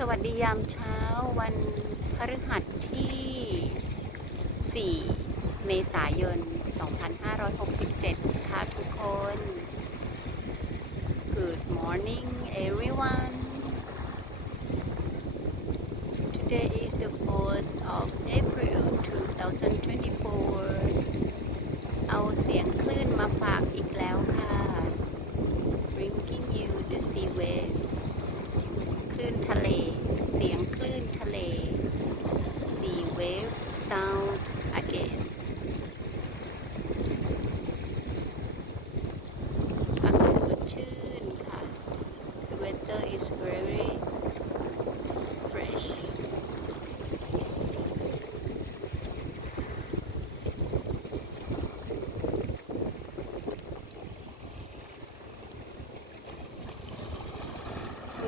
สวัสดียามเช้าวันพฤหัสที่ 4 เมษายน 2567 ค่ะทุกคน Good morning everyone Today is the 4th of April 2024 เอาเสียงคลื่นมาฝากอีกแล้วค่ะ Bringing you the sea wave คลื่นทะเล เสียงคลื่นทะเล Sea wave sound again อากาศสดชื่นค่ะ The weather is very fresh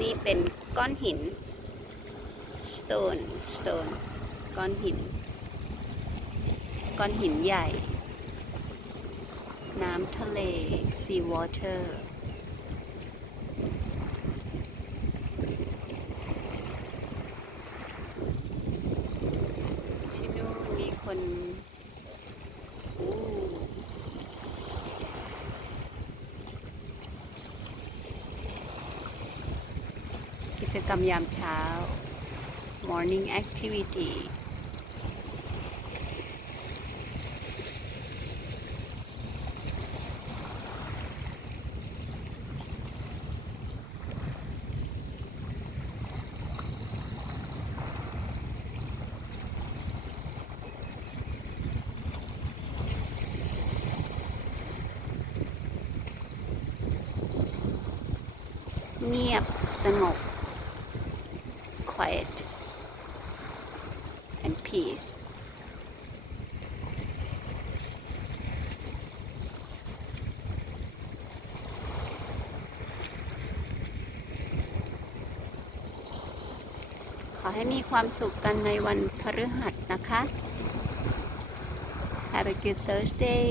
นี่เป็นก้อนหิน stone stone ก้อนหิน ก้อนหินใหญ่ น้ำทะเล sea water ที่นู่นมีคนกิจกรรมยามเช้า morning activity เงียบสงบ quiet and peace ขอให้มีความสุขกันในวันพฤหัสนะคะ Have a good Thursday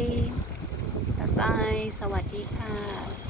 บ๊ายบาย สวัสดีค่ะ